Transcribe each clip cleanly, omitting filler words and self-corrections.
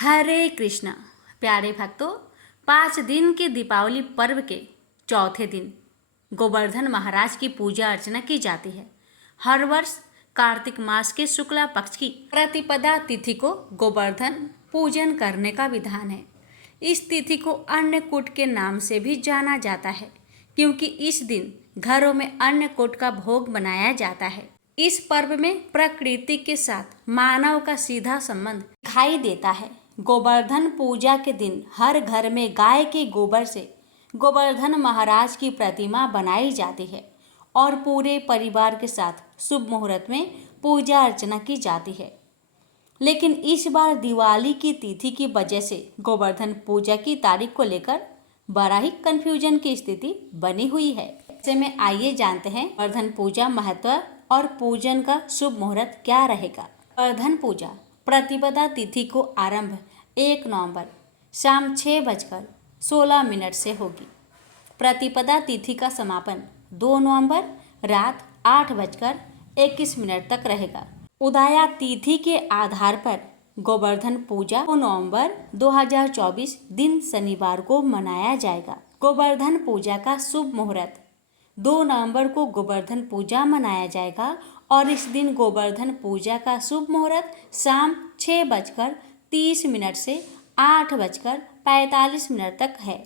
हरे कृष्णा। प्यारे भक्तों, 5 दिन के दीपावली पर्व के चौथे दिन गोवर्धन महाराज की पूजा अर्चना की जाती है। हर वर्ष कार्तिक मास के शुक्ला पक्ष की प्रतिपदा तिथि को गोवर्धन पूजन करने का विधान है। इस तिथि को अन्नकूट के नाम से भी जाना जाता है, क्योंकि इस दिन घरों में अन्नकूट का भोग बनाया जाता है। इस पर्व में प्रकृति के साथ मानव का सीधा संबंध दिखाई देता है। गोवर्धन पूजा के दिन हर घर में गाय के गोबर से गोवर्धन महाराज की प्रतिमा बनाई जाती है और पूरे परिवार के साथ शुभ मुहूर्त में पूजा अर्चना की जाती है। लेकिन इस बार दिवाली की तिथि की वजह से गोवर्धन पूजा की तारीख को लेकर बड़ा ही कंफ्यूजन की स्थिति बनी हुई है। ऐसे में आइए जानते हैं गोवर्धन पूजा महत्व और पूजन का शुभ मुहूर्त क्या रहेगा। गोवर्धन पूजा प्रतिपदा तिथि को आरंभ 1 नवंबर शाम 6:16 से होगी। प्रतिपदा तिथि का समापन 2 नवंबर रात 8:21 तक रहेगा। उदया तिथि के आधार पर गोवर्धन पूजा 2 नवंबर 2024 दिन शनिवार को मनाया जाएगा। गोवर्धन पूजा का शुभ मुहूर्त 2 नवंबर को गोवर्धन पूजा मनाया जाएगा और इस दिन गोवर्धन पूजा का शुभ मुहूर्त शाम 6:30 से 8:45 तक है।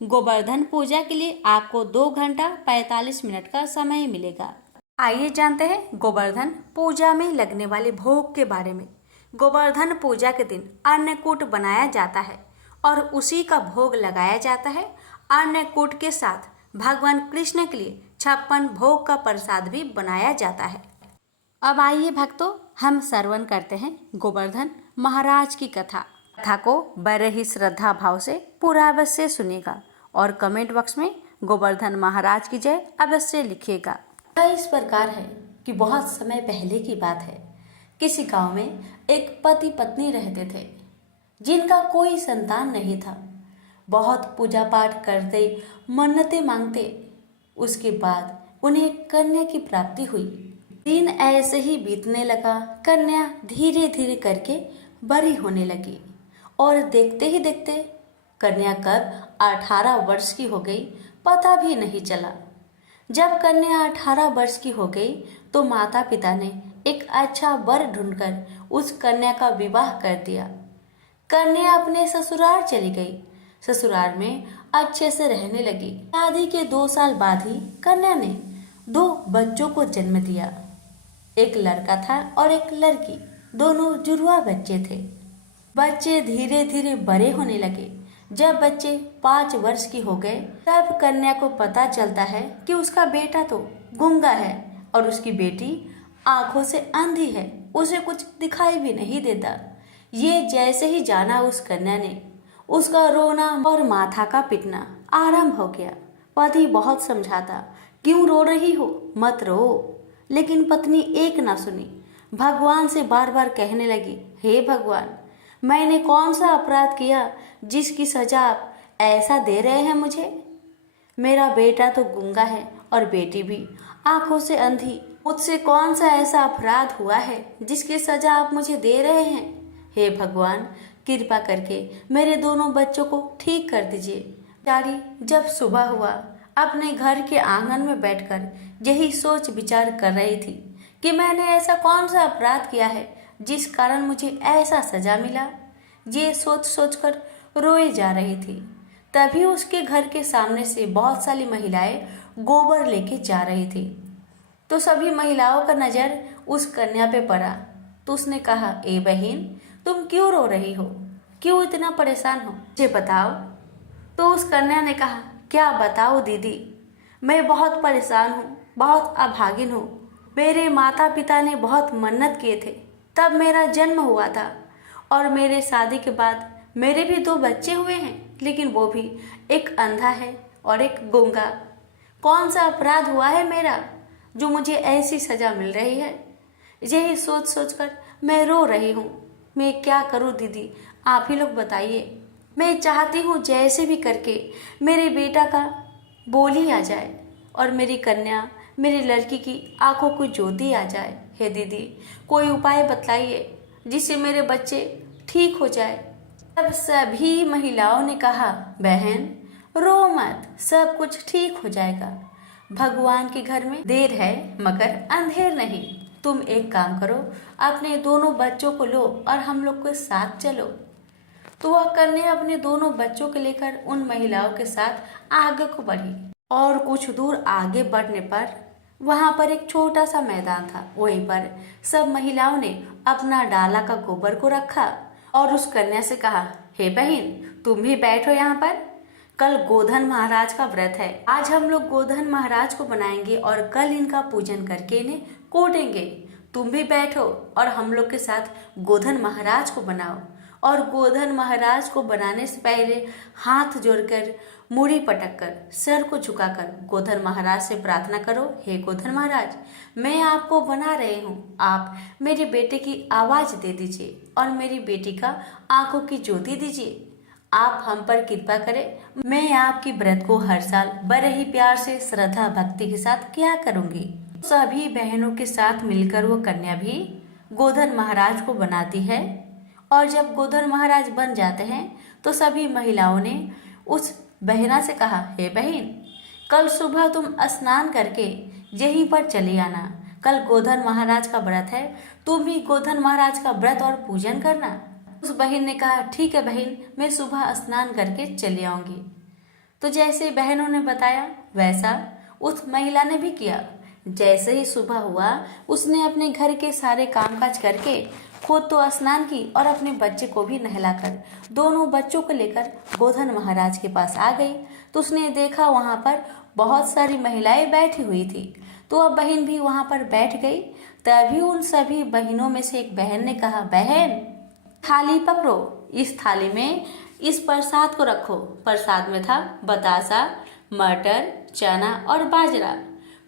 गोवर्धन पूजा के लिए आपको 2 घंटा 45 मिनट का समय मिलेगा। आइए जानते हैं गोवर्धन पूजा में लगने वाले भोग के बारे में। गोवर्धन पूजा के दिन अन्नकूट बनाया जाता है और उसी का भोग लगाया जाता है। अन्नकूट के साथ भगवान कृष्ण के लिए 56 भोग का प्रसाद भी बनाया जाता है। अब आइए भक्तों, हम श्रवण करते हैं गोवर्धन महाराज की कथा को बड़े ही श्रद्धा भाव से पूरा अवश्य सुनेगा और कमेंट बॉक्स में गोवर्धन महाराज की जय अवश्य लिखिएगा। इस प्रकार है कि बहुत समय पहले की बात है। किसी गांव में एक पति पत्नी रहते थे, जिनका कोई संतान नहीं था। बहुत पूजा पाठ करते, मन्नतें मांगते, उसके बाद उन्हें कन्या की प्राप्ति हुई। दिन ऐसे ही बीतने लगा। कन्या धीरे धीरे करके बड़ी होने लगी और देखते ही देखते कन्या कब 18 वर्ष की हो गई पता भी नहीं चला। जब कन्या 18 वर्ष की हो गई तो माता पिता ने एक अच्छा वर ढूंढकर उस कन्या का विवाह कर दिया। कन्या अपने ससुराल चली गई। ससुराल में अच्छे से रहने लगी। शादी के 2 साल बाद ही कन्या ने 2 बच्चों को जन्म दिया। एक लड़का था और एक लड़की। दोनों जुड़वा बच्चे थे। बच्चे धीरे धीरे बड़े होने लगे। जब बच्चे 5 वर्ष की हो गए तब कन्या को पता चलता है कि उसका बेटा तो गूंगा है और उसकी बेटी आंखों से अंधी है, उसे कुछ दिखाई भी नहीं देता। ये जैसे ही जाना उस कन्या ने, उसका रोना और माथा का पिटना आरंभ हो गया। पति बहुत समझाता, क्यों रो रही हो, मत रो। लेकिन पत्नी एक ना सुनी। भगवान से बार बार कहने लगी, हे भगवान, मैंने कौन सा अपराध किया जिसकी सजा आप ऐसा दे रहे हैं मुझे। मेरा बेटा तो गूंगा है और बेटी भी आंखों से अंधी। मुझसे कौन सा ऐसा अपराध हुआ है जिसकी सजा आप मुझे दे रहे हैं। हे भगवान, कृपा करके मेरे दोनों बच्चों को ठीक कर दीजिए। बेचारी जब सुबह हुआ अपने घर के आंगन में बैठकर यही सोच विचार कर रही थी कि मैंने ऐसा कौन सा अपराध किया है जिस कारण मुझे ऐसा सजा मिला। ये सोच सोचकर रोए जा रही थी। तभी उसके घर के सामने से बहुत सारी महिलाएं गोबर लेके जा रही थी। तो सभी महिलाओं का नजर उस कन्या पे पड़ा। तो उसने कहा, ए बहन, तुम क्यों रो रही हो, क्यों इतना परेशान हो, मुझे बताओ। तो उस कन्या ने कहा, क्या बताओ दीदी, मैं बहुत परेशान हूँ, बहुत अभागिन हूँ। मेरे माता पिता ने बहुत मन्नत किए थे, तब मेरा जन्म हुआ था और मेरे शादी के बाद मेरे भी 2 बच्चे हुए हैं, लेकिन वो भी एक अंधा है और एक गूंगा। कौन सा अपराध हुआ है मेरा जो मुझे ऐसी सजा मिल रही है। यही सोच सोचकर मैं रो रही हूँ। मैं क्या करूँ दीदी, आप ही लोग बताइए। मैं चाहती हूँ जैसे भी करके मेरे बेटा का बोली आ जाए और मेरी कन्या, मेरी लड़की की आंखों को ज्योति आ जाए। हे दीदी, कोई उपाय बतलाइए जिससे मेरे बच्चे ठीक हो जाए। तब सभी महिलाओं ने कहा, बहन रो मत, सब कुछ ठीक हो जाएगा। भगवान के घर में देर है मगर अंधेर नहीं। तुम एक काम करो, अपने दोनों बच्चों को लो और हम लोग के साथ चलो। तो वह कन्या अपने दोनों बच्चों को लेकर उन महिलाओं के साथ आगे को बढ़ी और कुछ दूर आगे बढ़ने पर वहां पर एक छोटा सा मैदान था। वहीं पर सब महिलाओं ने अपना डाला का गोबर को रखा और उस कन्या से कहा, हे बहन तुम भी बैठो यहाँ पर, कल गोधन महाराज का व्रत है। आज हम लोग गोधन महाराज को बनाएंगे और कल इनका पूजन करके इन्हें कोटेंगे। तुम भी बैठो और हम लोग के साथ गोधन महाराज को बनाओ। और गोधन महाराज को बनाने से पहले हाथ जोड़कर, मूड़ी पटककर, सर को झुकाकर गोधन महाराज से प्रार्थना करो, हे गोधन महाराज मैं आपको बना रही हूँ, आप मेरे बेटे की आवाज दे दीजिए और मेरी बेटी का आंखों की ज्योति दीजिए। आप हम पर कृपा करें। मैं आपकी व्रत को हर साल बड़े ही प्यार से, श्रद्धा भक्ति के साथ किया करूंगी। सभी बहनों के साथ मिलकर वो कन्या भी गोधन महाराज को बनाती है। और जब गोधन महाराज बन जाते हैं तो सभी महिलाओं ने उस बहना से कहा, हे बहन कल सुबह तुम स्नान करके यहीं पर चली आना, कल गोधन महाराज का व्रत है, तुम भी गोधन महाराज का व्रत और पूजन करना। उस बहन ने कहा, ठीक है बहन, मैं सुबह स्नान करके चली आऊंगी। तो जैसे बहनों ने बताया वैसा उस महिला ने भी किया। जैसे ही सुबह हुआ उसने अपने घर के सारे कामकाज करके खुद तो स्नान की और अपने बच्चे को भी नहलाकर दोनों बच्चों को लेकर गोधन महाराज के पास आ गई। तो उसने देखा वहां पर बहुत सारी महिलाएं बैठी हुई थी। तो अब बहन भी वहां पर बैठ गई। तभी उन सभी बहनों में से एक बहन ने कहा, बहन थाली पकड़ो, इस थाली में इस प्रसाद को रखो। प्रसाद में था बतासा, मटर, चना और बाजरा,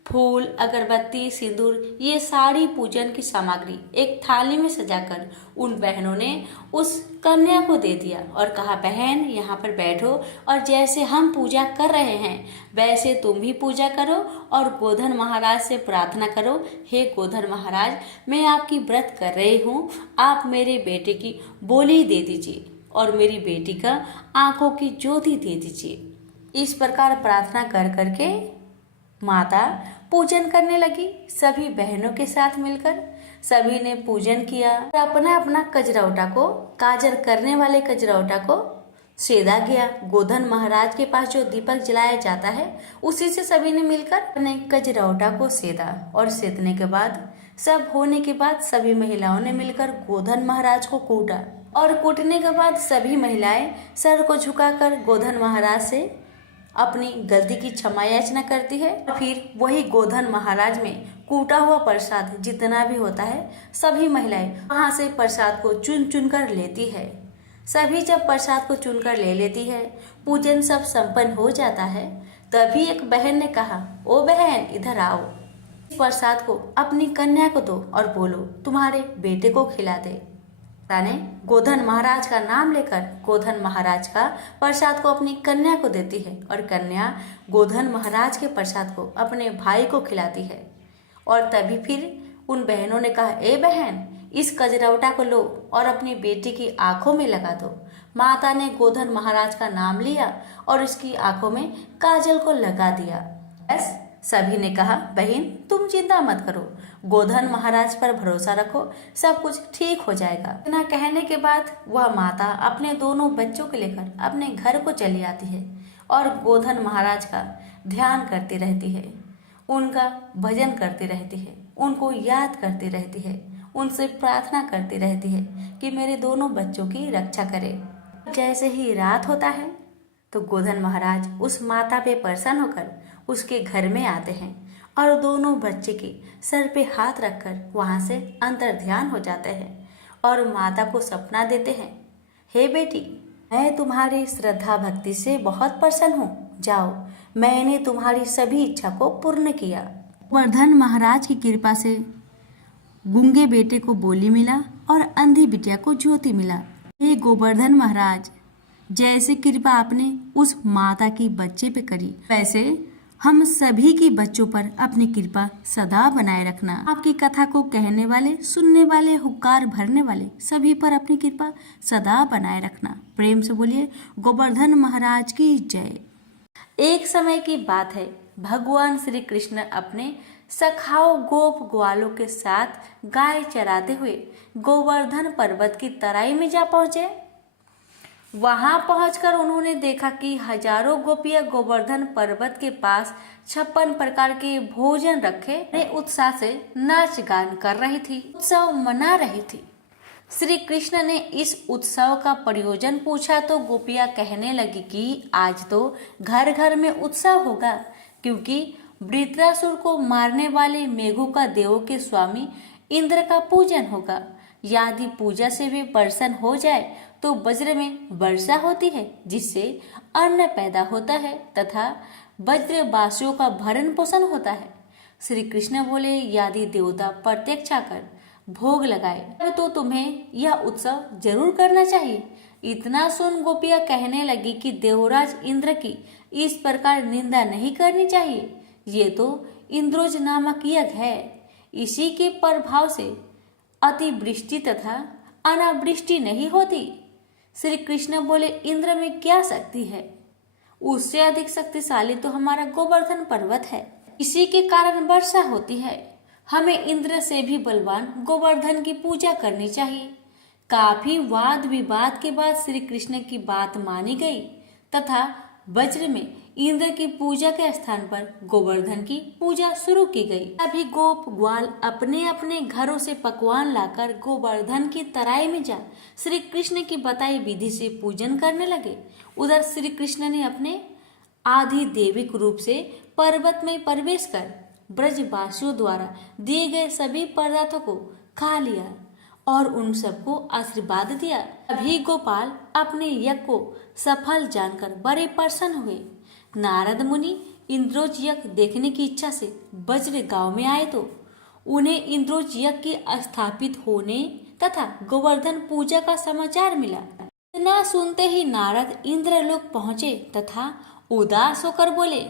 फूल, अगरबत्ती, सिंदूर, ये सारी पूजन की सामग्री एक थाली में सजाकर उन बहनों ने उस कन्या को दे दिया और कहा, बहन यहाँ पर बैठो और जैसे हम पूजा कर रहे हैं वैसे तुम भी पूजा करो और गोधन महाराज से प्रार्थना करो, हे गोधन महाराज मैं आपकी व्रत कर रही हूँ, आप मेरे बेटे की बोली दे दीजिए और मेरी बेटी का आंखों की ज्योति दे दीजिए। इस प्रकार प्रार्थना कर करके माता पूजन करने लगी। सभी बहनों के साथ मिलकर सभी ने पूजन किया। अपना अपना कजरौटा को, काजर करने वाले कजरौटा को सेदा गया। गोधन महाराज के पास जो दीपक जलाया जाता है उसी से सभी ने मिलकर अपने कजरौटा को सेदा और सेदने के बाद सब होने के बाद सभी महिलाओं ने मिलकर गोधन महाराज को कूटा और कूटने के बाद सभी महिलाएं सर को झुकाकर गोधन महाराज से अपनी गलती की क्षमा याचना करती है। फिर वही गोधन महाराज में कूटा हुआ प्रसाद जितना भी होता है सभी महिलाएं वहां से प्रसाद को चुन चुन कर लेती है। सभी जब प्रसाद को चुनकर ले लेती है, पूजन सब संपन्न हो जाता है, तभी एक बहन ने कहा, ओ बहन इधर आओ, इस प्रसाद को अपनी कन्या को दो और बोलो तुम्हारे बेटे को खिला दे। ने गोधन महाराज का नाम लेकर गोधन महाराज का प्रसाद को अपनी कन्या को देती है और कन्या गोधन महाराज के प्रसाद को अपने भाई को खिलाती है। और तभी फिर उन बहनों ने कहा, ए बहन इस कजरौटा को लो और अपनी बेटी की आंखों में लगा दो। माता ने गोधन महाराज का नाम लिया और उसकी आंखों में काजल को लगा दिया। बस सभी ने कहा, बहन तुम चिंता मत करो, गोधन महाराज पर भरोसा रखो, सब कुछ ठीक हो जाएगा। इतना कहने के बाद वह माता अपने दोनों बच्चों को लेकर अपने घर को चली आती है और गोधन महाराज का ध्यान करती रहती है, उनका भजन करती रहती है, उनको याद करती रहती है, उनसे प्रार्थना करती रहती है कि मेरे दोनों बच्चों की रक्षा करे। जैसे ही रात होता है तो गोधन महाराज उस माता पे प्रसन्न होकर उसके घर में आते हैं और दोनों बच्चे के सर पे हाथ रखकर वहां से अंतर ध्यान हो जाते हैं और माता को सपना देते हैं, हे बेटी मैं तुम्हारी श्रद्धा भक्ति से बहुत प्रसन्न हूँ, जाओ मैंने तुम्हारी सभी इच्छा को पूर्ण किया। गोवर्धन महाराज की कृपा से गूंगे बेटे को बोली मिला और अंधी बिटिया को ज्योति मिला। हे गोवर्धन महाराज, जैसे कृपा आपने उस माता की बच्चे पे करी वैसे हम सभी की बच्चों पर अपनी कृपा सदा बनाए रखना। आपकी कथा को कहने वाले, सुनने वाले, हुक्कार भरने वाले सभी पर अपनी कृपा सदा बनाए रखना। प्रेम से बोलिए गोवर्धन महाराज की जय। एक समय की बात है, भगवान श्री कृष्ण अपने सखाओ गोप ग्वालों के साथ गाय चराते हुए गोवर्धन पर्वत की तराई में जा पहुंचे। वहां पहुंचकर उन्होंने देखा कि हजारों गोपियां गोवर्धन पर्वत के पास 56 प्रकार के भोजन रखे बड़े उत्साह से नाच गान कर रही थी, उत्सव मना रही थी। श्री कृष्ण ने इस उत्सव का प्रयोजन पूछा तो गोपियां कहने लगी कि आज तो घर घर में उत्सव होगा, क्योंकि वृत्रासुर को मारने वाले मेघों का देवों के स्वामी इंद्र का पूजन होगा। यदि पूजा से भी प्रसन्न हो जाए तो वज्र में वर्षा होती है, जिससे अन्न पैदा होता है तथा वज्रवासियों का भरण पोषण होता है। श्री कृष्ण बोले, यदि देवता प्रत्यक्ष आकर भोग लगाए तो तुम्हें यह उत्सव जरूर करना चाहिए। इतना सुन गोपियां कहने लगी कि देवराज इंद्र की इस प्रकार निंदा नहीं करनी चाहिए। ये तो इंद्रोज नामक यज्ञ है, इसी के प्रभाव से अतिवृष्टि तथा अनावृष्टि नहीं होती। श्री कृष्ण बोले, इंद्र में क्या शक्ति है? उससे अधिक शक्तिशाली तो हमारा गोवर्धन पर्वत है, इसी के कारण वर्षा होती है। हमें इंद्र से भी बलवान गोवर्धन की पूजा करनी चाहिए। काफी वाद विवाद के बाद श्री कृष्ण की बात मानी गई तथा वज्र में इंद्र की पूजा के स्थान पर गोवर्धन की पूजा शुरू की गई। अभी गोप ग्वाल अपने अपने घरों से पकवान लाकर गोवर्धन की तराई में जा श्री कृष्ण की बताई विधि से पूजन करने लगे। उधर श्री कृष्ण ने अपने आधिदैविक रूप से पर्वत में प्रवेश कर ब्रजवासियों द्वारा दिए गए सभी पदार्थों को खा लिया और उन सबको आशीर्वाद दिया। अभी गोपाल अपने यज्ञ को सफल जानकर बड़े प्रसन्न हुए। नारद मुनि इंद्रोज यज्ञ देखने की इच्छा से वज्र गांव में आए तो उन्हें इंद्रोज यज्ञ के स्थापित होने तथा गोवर्धन पूजा का समाचार मिला। इतना सुनते ही नारद इंद्रलोक पहुंचे तथा उदास होकर बोले,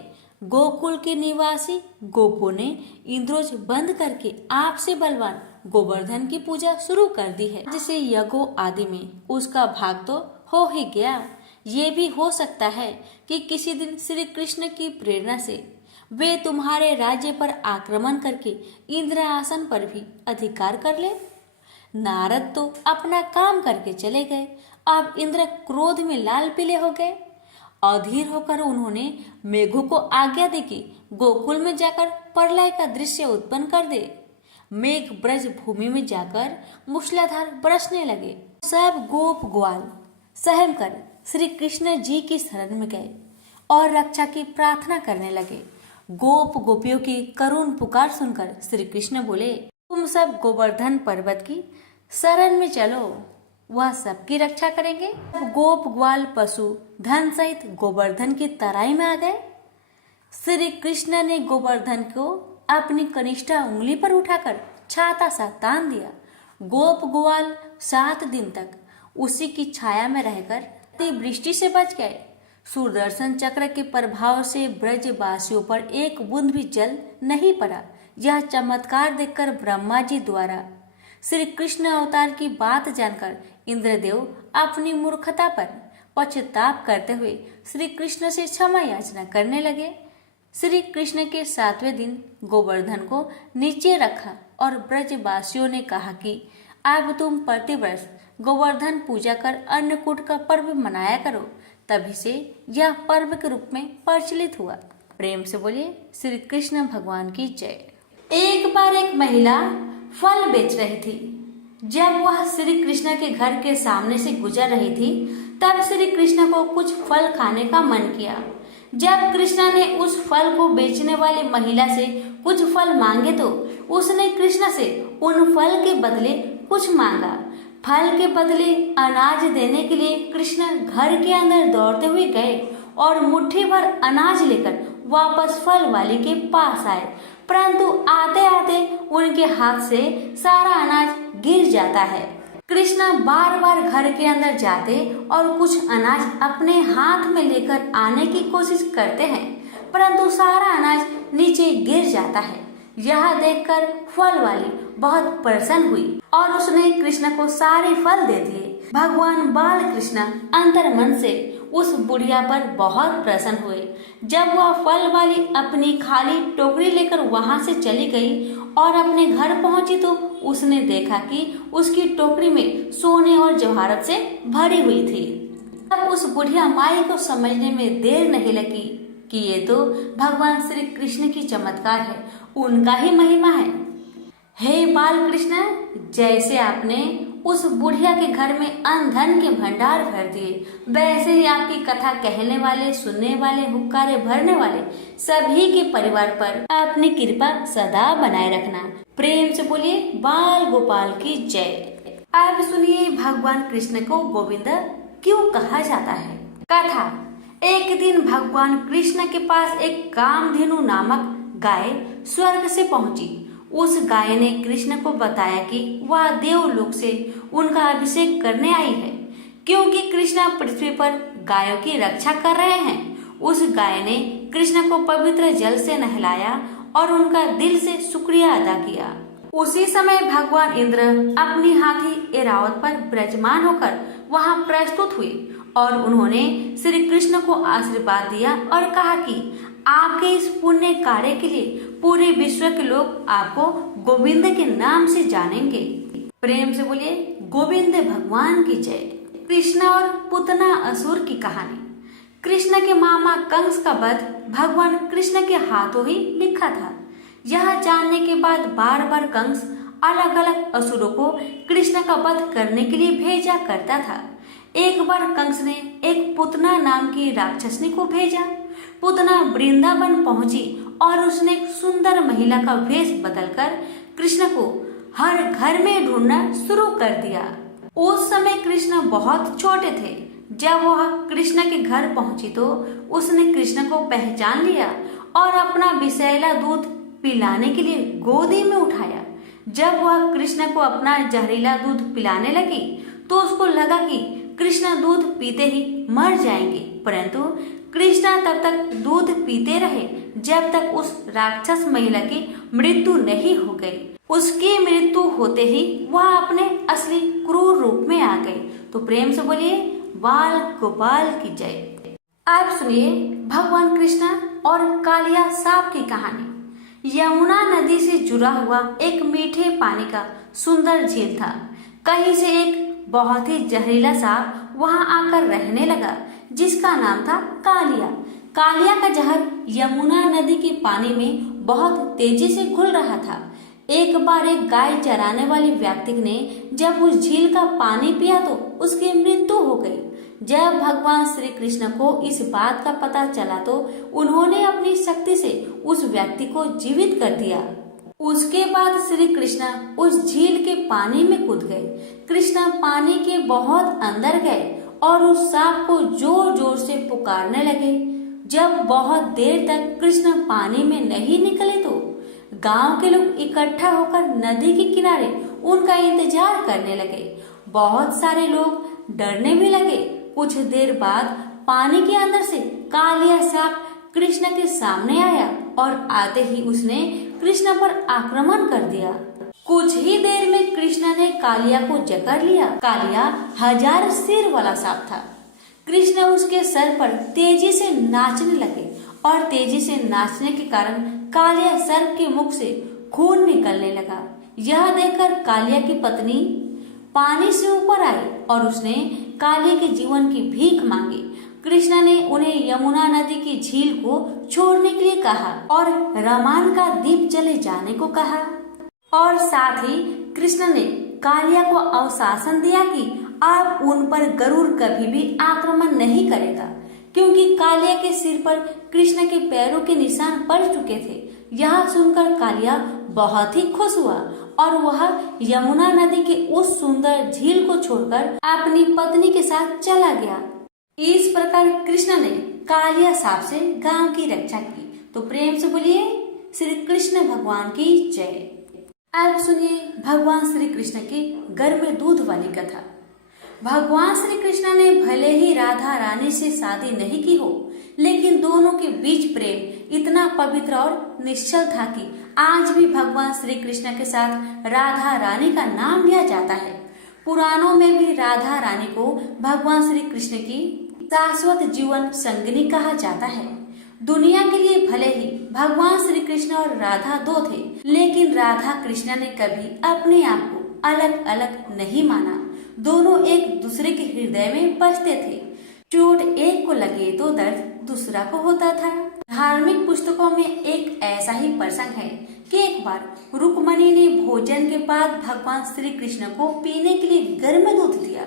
गोकुल के निवासी गोपों ने इंद्रोज बंद करके आपसे बलवान गोवर्धन की पूजा शुरू कर दी है, जिसे यज्ञों आदि में उसका भाग तो हो ही गया। ये भी हो सकता है कि किसी दिन श्री कृष्ण की प्रेरणा से वे तुम्हारे राज्य पर आक्रमण करके इंद्रासन पर भी अधिकार कर ले। नारद तो अपना काम करके चले गए। अब इंद्र क्रोध में लाल पीले हो गए। अधीर होकर उन्होंने मेघों को आज्ञा दी कि गोकुल में जाकर प्रलय का दृश्य उत्पन्न कर दे। मेघ ब्रज भूमि में जाकर मूसलाधार बरसने लगे। सब गोप ग्वाल सहम कर श्री कृष्ण जी की शरण में गए और रक्षा की प्रार्थना करने लगे। गोप गोपियों की करुण पुकार सुनकर श्री कृष्ण बोले, तुम सब गोवर्धन पर्वत की शरण में चलो, वह सबकी रक्षा करेंगे। गोप ग्वाल पशु धन सहित गोवर्धन की तराई में आ गए। श्री कृष्ण ने गोवर्धन को अपनी कनिष्ठा उंगली पर उठाकर छाता सा तान दिया। गोप ग्वाल 7 दिन तक उसी की छाया में रहकर अतिवृष्टि से बच गए। सुदर्शन चक्र के प्रभाव से ब्रजवासियों पर एक बूंद भी जल नहीं पड़ा। यह चमत्कार देखकर ब्रह्मा जी द्वारा श्री कृष्ण अवतार की बात जानकर इंद्रदेव अपनी मूर्खता पर पश्चाताप करते हुए श्री कृष्ण से क्षमा याचना करने लगे। श्री कृष्ण के 7वें दिन गोवर्धन को नीचे रखा और ब्रजवासियों ने कहा कि अब तुम प्रतिवर्ष गोवर्धन पूजा कर अन्नकूट का पर्व मनाया करो। तभी से यह पर्व के रूप में प्रचलित हुआ। प्रेम से बोलिए श्री कृष्ण भगवान की जय। एक बार एक महिला फल बेच रही थी। जब वह श्री कृष्ण के घर के सामने से गुजर रही थी तब श्री कृष्ण को कुछ फल खाने का मन किया। जब कृष्ण ने उस फल को बेचने वाली महिला से कुछ फल मांगे तो उसने कृष्ण से उन फल के बदले कुछ मांगा। फल के बदले अनाज देने के लिए कृष्ण घर के अंदर दौड़ते हुए गए और मुट्ठी भर अनाज लेकर वापस फल वाली के पास आए, परंतु आते आते उनके हाथ से सारा अनाज गिर जाता है। कृष्ण बार बार घर के अंदर जाते और कुछ अनाज अपने हाथ में लेकर आने की कोशिश करते हैं, परंतु सारा अनाज नीचे गिर जाता है। यह देखकर फल वाली बहुत प्रसन्न हुई और उसने कृष्ण को सारे फल दे दिए। भगवान बाल कृष्ण अंतर मन से उस बुढ़िया पर बहुत प्रसन्न हुए। जब वह फल वाली अपनी खाली टोकरी लेकर वहां से चली गई और अपने घर पहुंची तो उसने देखा कि उसकी टोकरी में सोने और जवाहरात से भरी हुई थी। तब उस बुढ़िया माई को समझने में देर नहीं लगी कि ये तो भगवान श्री कृष्ण की चमत्कार है, उनका ही महिमा है। हे बाल कृष्ण, जैसे आपने उस बुढ़िया के घर में अन्न धन के भंडार भर दिए, वैसे ही आपकी कथा कहने वाले, सुनने वाले, हुक्कारे भरने वाले सभी के परिवार पर अपनी कृपा सदा बनाए रखना। प्रेम से बोलिए बाल गोपाल की जय। अब सुनिए भगवान कृष्ण को गोविंद क्यों कहा जाता है। कथा। एक दिन भगवान कृष्ण के पास एक कामधेनु नामक गाय स्वर्ग से पहुंची। उस गाय ने कृष्ण को बताया कि वह देवलोक से उनका अभिषेक करने आई है, क्योंकि कृष्ण पृथ्वी पर गायों की रक्षा कर रहे हैं। उस गाय ने कृष्ण को पवित्र जल से नहलाया और उनका दिल से शुक्रिया अदा किया। उसी समय भगवान इंद्र अपनी हाथी ऐरावत पर विराजमान होकर वहां प्रस्तुत हुए और उन्होंने श्री कृष्ण को आशीर्वाद दिया और कहा कि आपके इस पुण्य कार्य के लिए पूरे विश्व के लोग आपको गोविंद के नाम से जानेंगे। प्रेम से बोलिए गोविंद भगवान की जय। कृष्ण और पुतना असुर की कहानी। कृष्ण के मामा कंस का वध भगवान कृष्ण के हाथों ही लिखा था। यह जानने के बाद बार बार कंस अलग अलग असुरों को कृष्ण का वध करने के लिए भेजा करता था। एक बार कंस ने एक पुतना नाम की राक्षसनी को भेजा। पुतना वृंदावन पहुंची और उसने एक सुंदर महिला का वेश बदलकर कृष्ण को हर घर में ढूंढना शुरू कर दिया। उस समय कृष्ण बहुत छोटे थे। जब वह कृष्ण के घर पहुंची तो उसने कृष्ण को पहचान लिया और अपना विषैला दूध पिलाने के लिए गोदी में उठाया। जब वह कृष्ण को अपना जहरीला दूध पिलाने लगी तो उसको लगा कि कृष्ण दूध पीते ही मर जाएंगे, परंतु कृष्ण तब तक दूध पीते रहे जब तक उस राक्षस महिला की मृत्यु नहीं हो गई। उसकी मृत्यु होते ही वह अपने असली क्रूर रूप में आ गई। तो प्रेम से बोलिए बाल गोपाल की जय। आप सुनिए भगवान कृष्ण और कालिया सांप की कहानी। यमुना नदी से जुड़ा हुआ एक मीठे पानी का सुंदर झील था। कहीं से एक बहुत ही जहरीला सांप वहां आकर रहने लगा, जिसका नाम था कालिया। कालिया का जहर यमुना नदी के पानी में बहुत तेजी से घुल रहा था। एक बार एक गाय चराने वाले व्यक्ति ने जब उस झील का पानी पिया तो उसकी मृत्यु हो गई। जब भगवान श्री कृष्ण को इस बात का पता चला तो उन्होंने अपनी शक्ति से उस व्यक्ति को जीवित कर दिया। उसके बाद श्री कृष्ण उस झील के पानी में कूद गए। कृष्ण पानी के बहुत अंदर गए और उस सांप को जोर जोर से पुकारने लगे। जब बहुत देर तक कृष्ण पानी में नहीं निकले तो गांव के लोग इकट्ठा होकर नदी के किनारे उनका इंतजार करने लगे। बहुत सारे लोग डरने भी लगे। कुछ देर बाद पानी के अंदर से कालिया सांप कृष्ण के सामने आया और आते ही उसने कृष्ण पर आक्रमण कर दिया। कुछ ही देर में कृष्ण ने कालिया को जकड़ लिया। कालिया 1000 सिर वाला सांप था। कृष्ण उसके सर पर तेजी से नाचने लगे और तेजी से नाचने के कारण कालिया सर्प के मुख से खून निकलने लगा। यह देखकर कालिया की पत्नी पानी से ऊपर आई और उसने कालिया के जीवन की भीख मांगी। कृष्ण ने उन्हें यमुना नदी की झील को छोड़ने के लिए कहा और रमान का दीप जले जाने को कहा और साथ ही कृष्ण ने कालिया को आश्वासन दिया कि आप उन पर गरुड़ कभी भी आक्रमण नहीं करेगा, क्योंकि कालिया के सिर पर कृष्ण के पैरों के निशान पड़ चुके थे। यह सुनकर कालिया बहुत ही खुश हुआ और वह यमुना नदी के उस सुंदर झील को छोड़कर अपनी पत्नी के साथ चला गया। इस प्रकार कृष्ण ने कालिया सांप से गांव की रक्षा की। तो प्रेम से बोलिए श्री कृष्ण भगवान की जय। अब सुनिए भगवान श्री कृष्ण की घर में दूध वाली कथा। भगवान श्री कृष्ण ने भले ही राधा रानी से शादी नहीं की हो, लेकिन दोनों के बीच प्रेम इतना पवित्र और निश्चल था कि आज भी भगवान श्री कृष्ण के साथ राधा रानी का नाम लिया जाता है। पुराणों में भी राधा रानी को भगवान श्री कृष्ण की शाश्वत जीवन संगिनी कहा जाता है। दुनिया के लिए भले ही भगवान श्री कृष्ण और राधा दो थे, लेकिन राधा कृष्ण ने कभी अपने आप को अलग अलग नहीं माना। दोनों एक दूसरे के हृदय में बसते थे। चोट एक को लगे तो दर्द दूसरा को होता था। धार्मिक पुस्तकों में एक ऐसा ही प्रसंग है कि एक बार रुक्मणी ने भोजन के बाद भगवान श्री कृष्ण को पीने के लिए गर्म दूध दिया।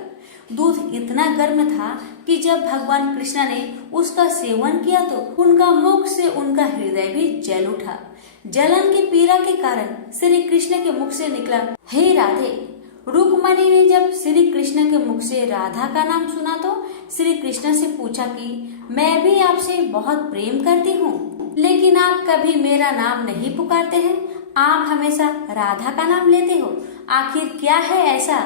दूध इतना गर्म था कि जब भगवान कृष्ण ने उसका सेवन किया तो उनका मुख से उनका हृदय भी जल उठा। जलन की पीड़ा के कारण श्री कृष्ण के मुख से निकला, हे राधे। रुक्मणी ने जब श्री कृष्ण के मुख से राधा का नाम सुना तो श्री कृष्ण से पूछा कि मैं भी आपसे बहुत प्रेम करती हूँ, लेकिन आप कभी मेरा नाम नहीं पुकारते हैं। आप हमेशा राधा का नाम लेते हो, आखिर क्या है ऐसा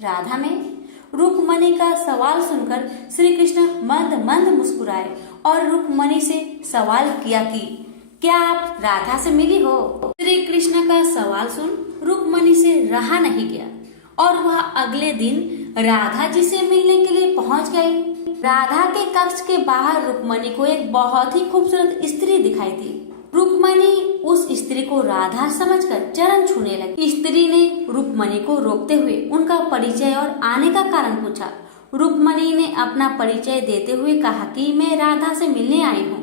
राधा में? रुक्मणी का सवाल सुनकर श्री कृष्ण मंद मंद मुस्कुराए और रुक्मणी से सवाल किया कि क्या आप राधा से मिली हो? श्री कृष्ण का सवाल सुन रुक्मणी से रहा नहीं गया और वह अगले दिन राधा जी से मिलने के लिए पहुंच गई। राधा के कक्ष के बाहर रुक्मणी को एक बहुत ही खूबसूरत स्त्री दिखाई दी। रुक्मणी उस स्त्री को राधा समझकर चरण छूने लगी। स्त्री ने रुक्मणी को रोकते हुए उनका परिचय और आने का कारण पूछा। रुक्मणी ने अपना परिचय देते हुए कहा कि मैं राधा से मिलने आई हूँ।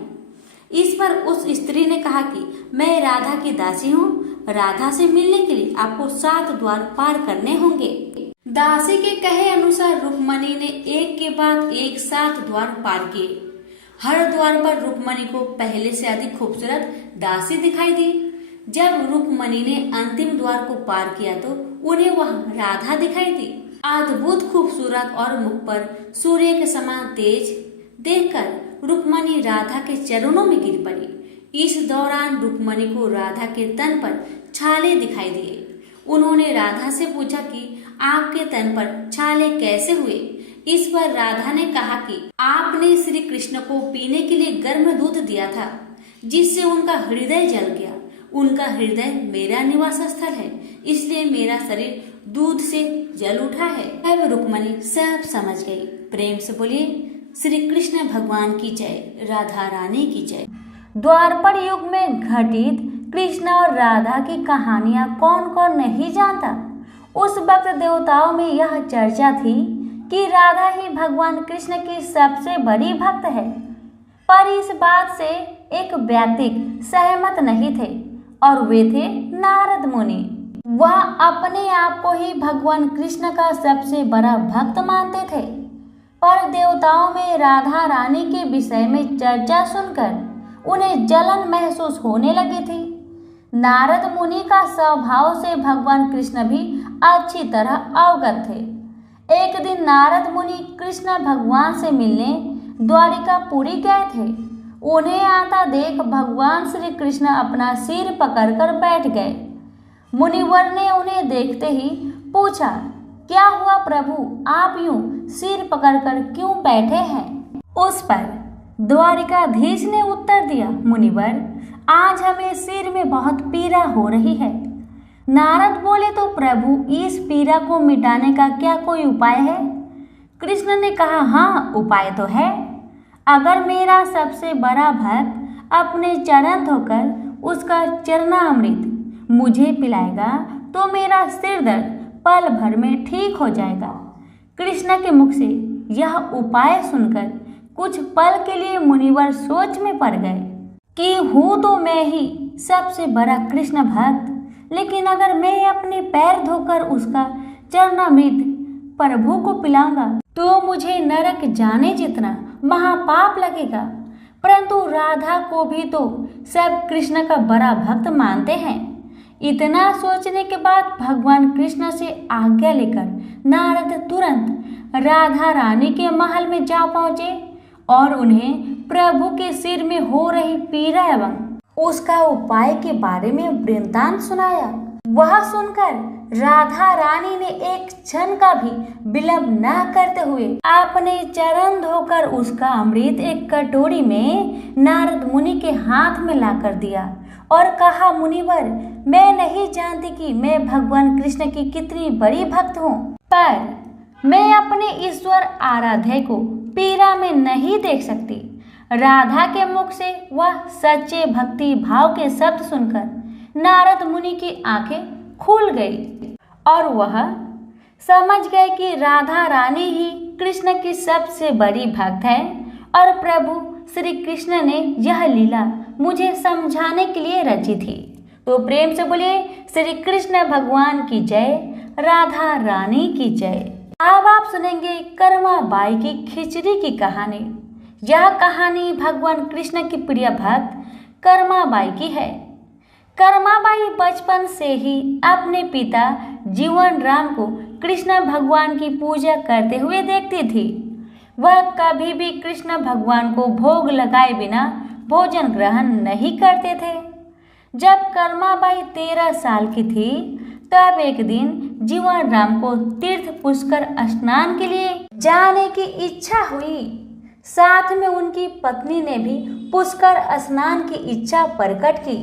इस पर उस स्त्री ने कहा कि मैं राधा की दासी हूँ। राधा से मिलने के लिए आपको 7 द्वार पार करने होंगे। दासी के कहे अनुसार रुक्मणी ने एक के बाद एक 7 द्वार पार किए। हर द्वार पर रुक्मणी को पहले से अधिक खूबसूरत दासी दिखाई दी। जब रुक्मणी ने अंतिम द्वार को पार किया तो उन्हें वह राधा दिखाई दी। अद्भुत खूबसूरत और मुख पर सूर्य के समान तेज देखकर रुक्मणी राधा के चरणों में गिर पड़ी। इस दौरान रुक्मणी को राधा के तन पर छाले दिखाई दिए। उन्होंने राधा से पूछा कि आपके तन पर छाले कैसे हुए? इस पर राधा ने कहा कि आपने श्री कृष्ण को पीने के लिए गर्म दूध दिया था, जिससे उनका हृदय जल गया। उनका हृदय मेरा निवास स्थल है, इसलिए मेरा शरीर दूध से जल उठा है। अब रुक्मणी सब समझ गई। प्रेम से बोलिए श्री कृष्ण भगवान की जय, राधा रानी की जय। द्वापर युग में घटित कृष्ण और राधा की कहानियां कौन कौन नहीं जानता। उस वक्त देवताओं में यह चर्चा थी कि राधा ही भगवान कृष्ण की सबसे बड़ी भक्त है, पर इस बात से एक व्यक्ति सहमत नहीं थे और वे थे नारद मुनि। वह अपने आप को ही भगवान कृष्ण का सबसे बड़ा भक्त मानते थे, पर देवताओं में राधा रानी के विषय में चर्चा सुनकर उन्हें जलन महसूस होने लगी थी। नारद मुनि का स्वभाव से भगवान कृष्ण भी अच्छी तरह अवगत थे। एक दिन नारद मुनि कृष्ण भगवान से मिलने द्वारिकापुरी गए थे। उन्हें आता देख भगवान श्री कृष्ण अपना सिर पकड़कर बैठ गए। मुनिवर ने उन्हें देखते ही पूछा, क्या हुआ प्रभु, आप यूं सिर पकड़कर क्यों बैठे हैं? उस पर द्वारिकाधीश ने उत्तर दिया, मुनिवर, आज हमें सिर में बहुत पीड़ा हो रही है। नारद बोले, तो प्रभु इस पीड़ा को मिटाने का क्या कोई उपाय है? कृष्ण ने कहा, हाँ उपाय तो है। अगर मेरा सबसे बड़ा भक्त अपने चरण धोकर उसका चरणामृत मुझे पिलाएगा तो मेरा सिर दर्द पल भर में ठीक हो जाएगा। कृष्ण के मुख से यह उपाय सुनकर कुछ पल के लिए मुनिवर सोच में पड़ गए कि हूँ तो मैं ही सबसे बड़ा कृष्ण भक्त, लेकिन अगर मैं अपने पैर धोकर उसका चरणामृत प्रभु को पिलाऊंगा तो मुझे नरक जाने जितना महापाप लगेगा। परंतु राधा को भी तो सब कृष्ण का बड़ा भक्त मानते हैं। इतना सोचने के बाद भगवान कृष्ण से आज्ञा लेकर नारद तुरंत राधा रानी के महल में जा पहुंचे और उन्हें प्रभु के सिर में हो रही पीड़ा एवं उसका उपाय के बारे में वृत्तांत सुनाया। वह सुनकर राधा रानी ने एक क्षण का भी विलंब न करते हुए अपने चरण धोकर उसका अमृत एक कटोरी में नारद मुनि के हाथ में लाकर दिया और कहा, मुनिवर, मैं नहीं जानती कि मैं भगवान कृष्ण की कितनी बड़ी भक्त हूँ, पर मैं अपने ईश्वर आराध्य को पीड़ा में नहीं देख सकती। राधा के मुख से वह सच्चे भक्ति भाव के शब्द सुनकर नारद मुनि की आंखें खुल गई और वह समझ गए कि राधा रानी ही कृष्ण की सबसे बड़ी भक्त है और प्रभु श्री कृष्ण ने यह लीला मुझे समझाने के लिए रची थी। तो प्रेम से बोलिए श्री कृष्ण भगवान की जय, राधा रानी की जय। अब आप सुनेंगे कर्मा बाई की खिचड़ी की कहानी। यह कहानी भगवान कृष्ण की प्रिय भक्त कर्मा बाई की है। कर्मा बाई बचपन से ही अपने पिता जीवन राम को कृष्ण भगवान की पूजा करते हुए देखती थी। वह कभी भी कृष्ण भगवान को भोग लगाए बिना भोजन ग्रहण नहीं करते थे। जब कर्मा बाई 13 साल की थी तब एक दिन जीवन राम को तीर्थ पुष्कर स्नान के लिए जाने की इच्छा हुई। साथ में उनकी पत्नी ने भी पुष्कर स्नान की इच्छा प्रकट की।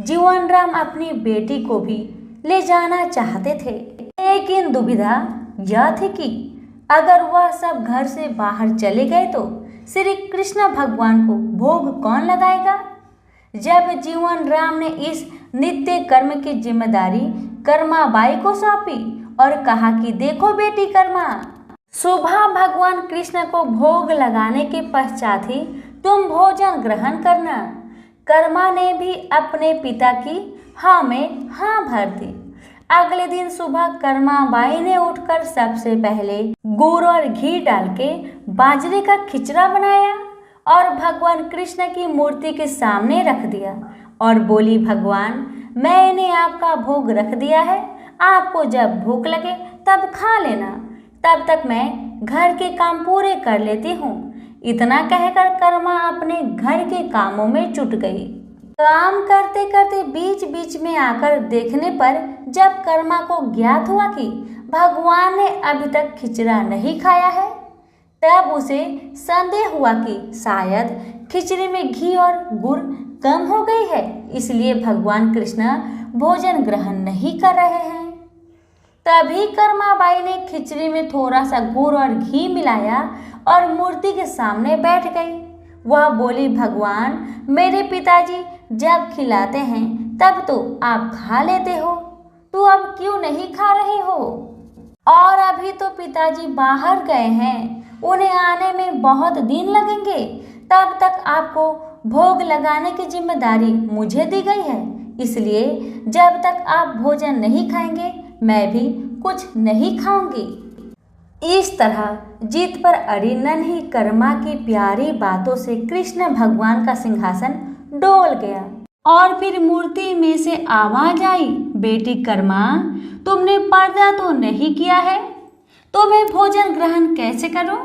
जीवन राम अपनी बेटी को भी ले जाना चाहते थे, लेकिन दुविधा यह थी कि अगर वह सब घर से बाहर चले गए तो श्री कृष्ण भगवान को भोग कौन लगाएगा। जब जीवन राम ने इस नित्य कर्म की जिम्मेदारी कर्मा बाई को सौंपी और कहा कि देखो बेटी कर्मा, सुबह भगवान कृष्ण को भोग लगाने के पश्चात ही तुम भोजन ग्रहण करना। कर्मा ने भी अपने पिता की हाँ में हाँ भर दी। अगले दिन सुबह कर्मा बाई ने उठकर सबसे पहले गुड़ और घी डाल के बाजरे का खिचड़ा बनाया और भगवान कृष्ण की मूर्ति के सामने रख दिया और बोली, भगवान, मैंने आपका भोग रख दिया है, आपको जब भूख लगे तब खा लेना, तब तक मैं घर के काम पूरे कर लेती हूँ। इतना कहकर कर्मा अपने घर के कामों में जुट गई। काम करते करते बीच बीच में आकर देखने पर जब कर्मा को ज्ञात हुआ कि भगवान ने अभी तक खिचड़ा नहीं खाया है, तब उसे संदेह हुआ कि शायद खिचड़ी में घी और गुड़ कम हो गई है, इसलिए भगवान कृष्ण भोजन ग्रहण नहीं कर रहे हैं। तभी कर्मा बाई ने खिचड़ी में थोड़ा सा गुड़ और घी मिलाया और मूर्ति के सामने बैठ गई। वह बोली, भगवान, मेरे पिताजी जब खिलाते हैं तब तो आप खा लेते हो, तो अब क्यों नहीं खा रहे हो? और अभी तो पिताजी बाहर गए हैं, उन्हें आने में बहुत दिन लगेंगे, तब तक आपको भोग लगाने की जिम्मेदारी मुझे दी गई है, इसलिए जब तक आप भोजन नहीं खाएंगे मैं भी कुछ नहीं खाऊंगी। इस तरह जीत पर अड़ी नन्ही कर्मा की प्यारी बातों से कृष्ण भगवान का सिंहासन डोल गया और फिर मूर्ति में से आवाज आई, बेटी कर्मा, तुमने पर्दा तो नहीं किया है, तो मैं भोजन ग्रहण कैसे करूं?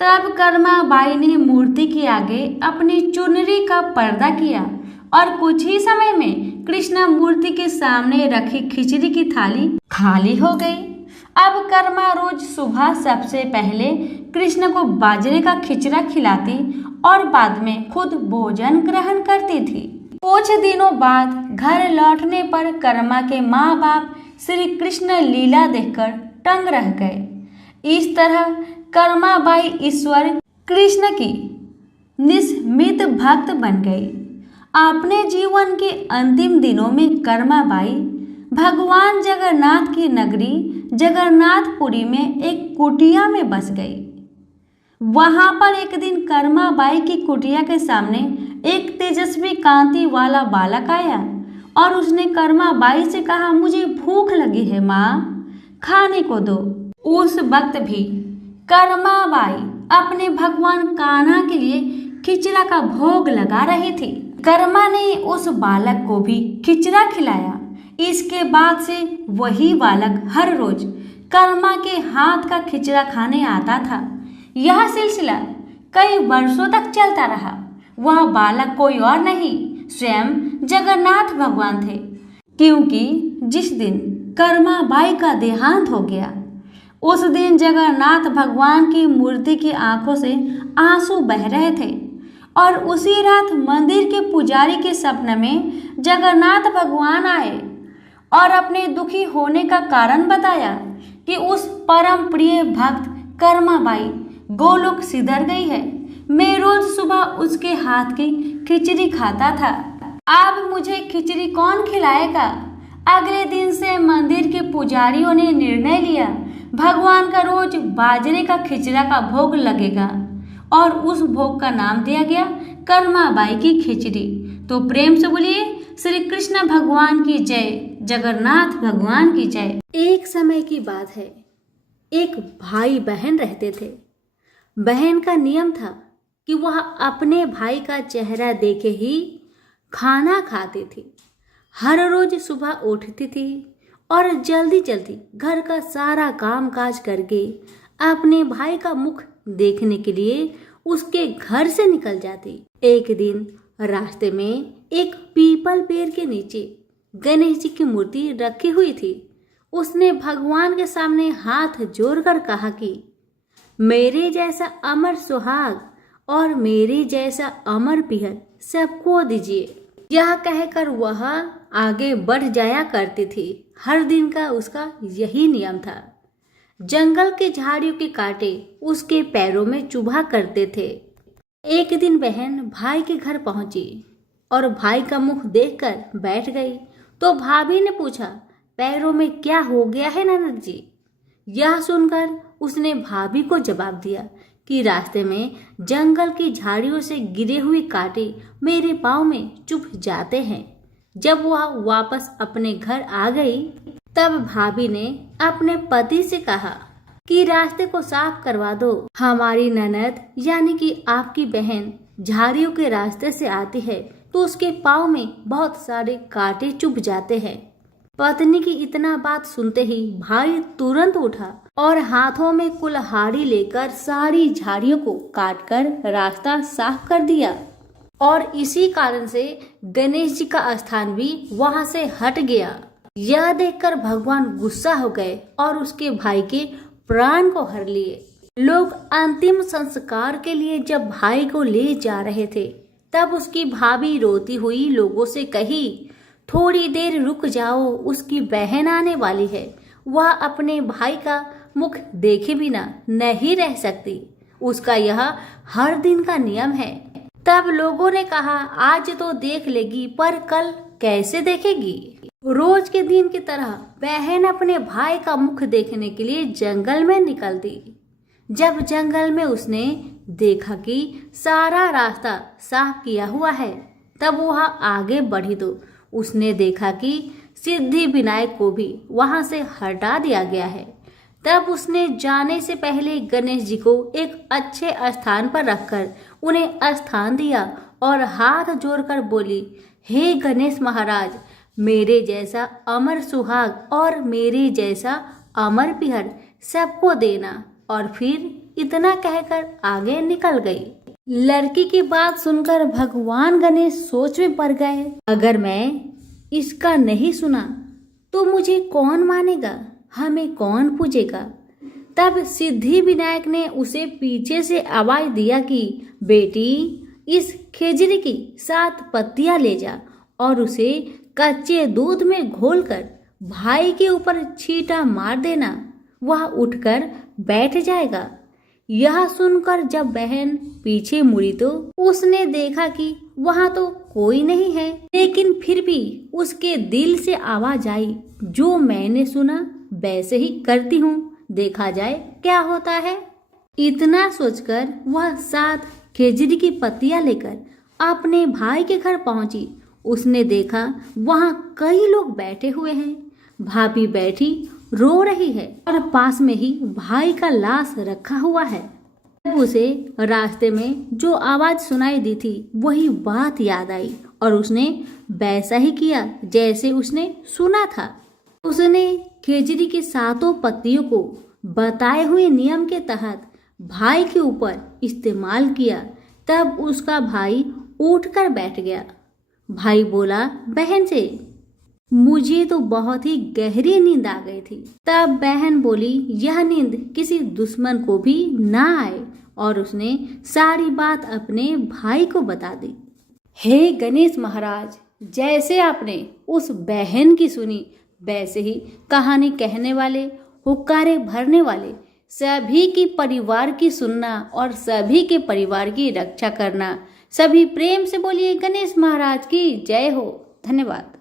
तब कर्मा बाई ने मूर्ति के आगे अपनी चुनरी का पर्दा किया और कुछ ही समय में कृष्ण मूर्ति के सामने रखी खिचड़ी की थाली खाली हो गई। अब कर्मा रोज सुबह सबसे पहले कृष्ण को बाजरे का खिचड़ा खिलाती और बाद में खुद भोजन ग्रहण करती थी। कुछ दिनों बाद घर लौटने पर कर्मा के माँ बाप श्री कृष्ण लीला देखकर दंग रह गए। इस तरह कर्मा बाई ईश्वर कृष्ण की निस्मित भक्त बन गई। अपने जीवन के अंतिम दिनों में कर्मा बाई भगवान जगन्नाथ की नगरी जगन्नाथपुरी में एक कुटिया में बस गई। वहां पर एक दिन कर्मा बाई की कुटिया के सामने एक तेजस्वी कांति वाला बालक आया और उसने कर्मा बाई से कहा, मुझे भूख लगी है माँ, खाने को दो। उस वक्त भी कर्मा बाई अपने भगवान कान्हा के लिए खिचड़ा का भोग लगा रही थी। कर्मा ने उस बालक को भी खिचड़ा खिलाया। इसके बाद से वही बालक हर रोज कर्मा के हाथ का खिचड़ा खाने आता था। यह सिलसिला कई वर्षों तक चलता रहा। वह बालक कोई और नहीं, स्वयं जगन्नाथ भगवान थे, क्योंकि जिस दिन कर्माबाई का देहांत हो गया। उस दिन जगन्नाथ भगवान की मूर्ति की आंखों से आंसू बह रहे थे और उसी रात मंदिर के पुजारी के सपने में जगन्नाथ भगवान आए और अपने दुखी होने का कारण बताया कि उस परम प्रिय भक्त कर्माबाई गोलोक सिधर गई है। मैं रोज सुबह उसके हाथ की खिचड़ी खाता था। अब मुझे खिचड़ी कौन खिलाएगा? अगले दिन से मंदिर के पुजारियों ने निर्णय लिया, भगवान का रोज बाजरे का खिचड़ा का भोग लगेगा और उस भोग का नाम दिया गया कर्माबाई की खिचड़ी। तो प्रेम से बोलिए श्री कृष्ण भगवान की जय, जगन्नाथ भगवान की जय। एक समय की बात है, एक भाई बहन रहते थे। बहन का नियम था कि वह अपने भाई का चेहरा देखे ही खाना खाती थी। हर रोज सुबह उठती थी और जल्दी जल्दी घर का सारा काम काज करके अपने भाई का मुख देखने के लिए उसके घर से निकल जाती। एक दिन रास्ते में एक पीपल पेड़ के नीचे गणेश जी की मूर्ति रखी हुई थी। उसने भगवान के सामने हाथ जोड़कर कहा कि मेरे जैसा अमर सुहाग और मेरे जैसा अमर पिहर सबको दीजिए। यह कहकर वह आगे बढ़ जाया करती थी। हर दिन का उसका यही नियम था। जंगल के झाड़ियों के कांटे उसके पैरों में चुभा करते थे। एक दिन बहन भाई के घर पहुंची और भाई का मुख देखकर बैठ गई। तो भाभी ने पूछा, पैरों में क्या हो गया है ननद जी? यह सुनकर उसने भाभी को जवाब दिया कि रास्ते में जंगल की झाड़ियों से गिरे हुए कांटे मेरे पाँव में चुभ जाते हैं। जब वह वापस अपने घर आ गई तब भाभी ने अपने पति से कहा कि रास्ते को साफ करवा दो। हमारी ननद यानी कि आपकी बहन झाड़ियों के रास्ते से आती है तो उसके पाँव में बहुत सारे कांटे चुभ जाते हैं। पत्नी की इतना बात सुनते ही भाई तुरंत उठा और हाथों में कुल्हाड़ी लेकर सारी झाड़ियों को काटकर रास्ता साफ कर दिया और इसी कारण से गणेश जी का स्थान भी वहां से हट गया। यह देखकर भगवान गुस्सा हो गए और उसके भाई के प्राण को हर लिए। लोग अंतिम संस्कार के लिए जब भाई को ले जा रहे थे तब उसकी भाभी रोती हुई लोगों से कही, थोड़ी देर रुक जाओ, उसकी बहन आने वाली है। वह अपने भाई का मुख देखे बिना नहीं रह सकती। उसका यह हर दिन का नियम है। तब लोगों ने कहा, आज तो देख लेगी पर कल कैसे देखेगी? रोज के दिन की तरह बहन अपने भाई का मुख देखने के लिए जंगल में निकल दी। जब जंगल में उसने देखा कि सारा रास्ता साफ किया हुआ है तब वह आगे बढ़ी तो उसने देखा कि सिद्धि विनायक को भी वहां से हटा दिया गया है। तब उसने जाने से पहले गणेश जी को एक अच्छे स्थान पर रखकर उन्हें स्थान दिया और हाथ जोड़कर बोली, हे गणेश महाराज, मेरे जैसा अमर सुहाग और मेरे जैसा अमर पिहर सबको देना। और फिर इतना कहकर आगे निकल गई। लड़की की बात सुनकर भगवान गणेश सोच में पड़ गए, अगर मैं इसका नहीं सुना तो मुझे कौन मानेगा, हमें कौन पूजेगा? तब सिद्धि विनायक ने उसे पीछे से आवाज दिया कि बेटी, इस खेजड़ी की 7 पत्तियां ले जा और उसे कच्चे दूध में घोलकर भाई के ऊपर छींटा मार देना, वह उठकर बैठ जाएगा। यह सुनकर जब बहन पीछे मुड़ी तो उसने देखा कि वहां तो कोई नहीं है, लेकिन फिर भी उसके दिल से आवाज आई, जो मैंने सुना वैसे ही करती हूँ, देखा जाए क्या होता है। इतना सोचकर वह 7 खेजड़ी की पत्तियां लेकर अपने भाई के घर पहुंची। उसने देखा वहां कई लोग बैठे हुए हैं। भाभी बैठी रो रही है और पास में ही भाई का लाश रखा हुआ है। तब उसे रास्ते में जो आवाज सुनाई दी थी वही बात याद आई और उसने वैसा ही किया जैसे उसने सुना था। उसने खेजड़ी की 7 पत्तियों को बताए हुए नियम के तहत भाई के ऊपर इस्तेमाल किया। तब उसका भाई उठकर बैठ गया। भाई बोला बहन से, मुझे तो बहुत ही गहरी नींद आ गई थी। तब बहन बोली यह नींद किसी दुश्मन को भी ना आए और उसने सारी बात अपने भाई को बता दी। हे गणेश महाराज, जैसे आपने उस बहन की सुनी वैसे ही कहानी कहने वाले, हुक्कारे भरने वाले सभी की परिवार की सुनना और सभी के परिवार की रक्षा करना। सभी प्रेम से बोलिए गणेश महाराज की जय हो। धन्यवाद।